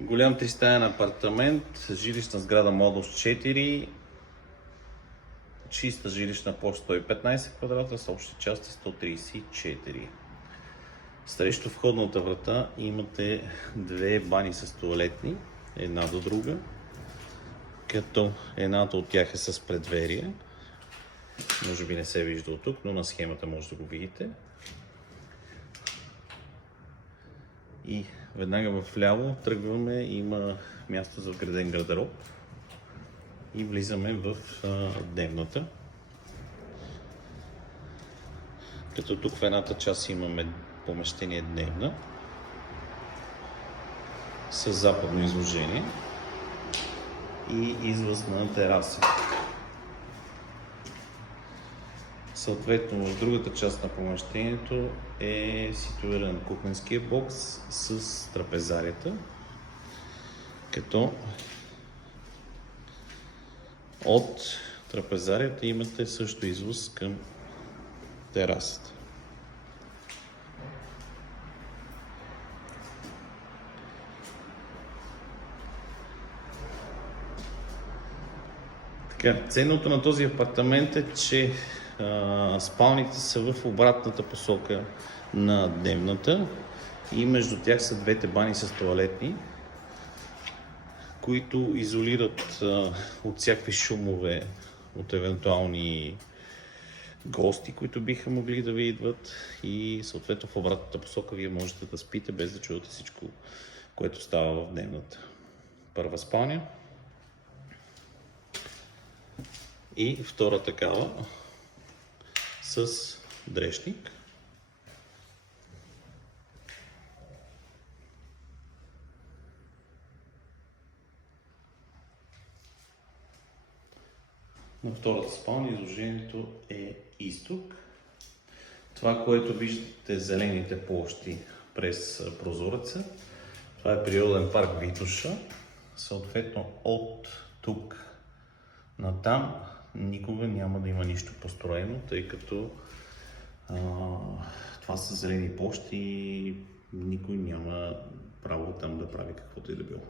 Голям тристаен апартамент, жилищна сграда модус 4, чиста жилищна площ 115 квадрата с общи части 134. Срещу входната врата имате две бани с тоалетни, една до друга, като едната от тях е с предверие. Може би не се вижда от тук, но на схемата може да го видите. И веднага вляво тръгваме, има място за вграден гардероб и влизаме в дневната. Като тук в едната част имаме помещение дневна с западно изложение и излъз на тераса. Съответно в другата част на помещението е ситуиран кухненския бокс с трапезарията, като от трапезарията имате също излъз към терасата. Ценното на този апартамент е, че спалните са в обратната посока на дневната и между тях са двете бани с тоалетни, които изолират от всякакви шумове, от евентуални гости, които биха могли да ви идват, и съответно в обратната посока вие можете да спите без да чувате всичко, което става в дневната. Първа спалня и втора такава с дрешник. На втората спалня изложението е изток. Това, което виждате зелените площи през прозореца, това е природен парк Витоша. Съответно от тук натам никога няма да има нищо построено, тъй като това са зелени площи и никой няма право там да прави каквото и да било.